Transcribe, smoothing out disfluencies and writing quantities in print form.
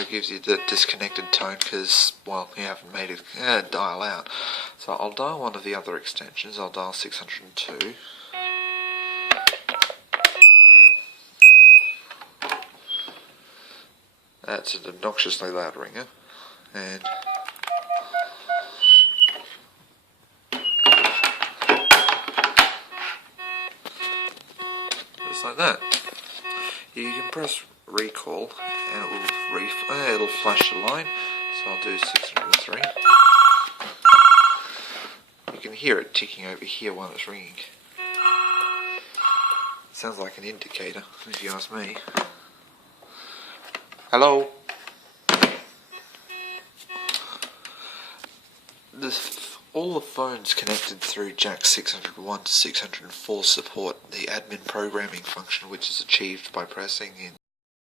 it gives you the disconnected tone because, well, you haven't made it dial out. So I'll dial one of the other extensions. I'll dial 602. That's an obnoxiously loud ringer, and just like that. You can press recall and it'll flash the line. So I'll do 603. You can hear it ticking over here while it's ringing. Sounds like an indicator, if you ask me. Hello? All the phones connected through jack 601 to 604 support the admin programming function, which is achieved by pressing in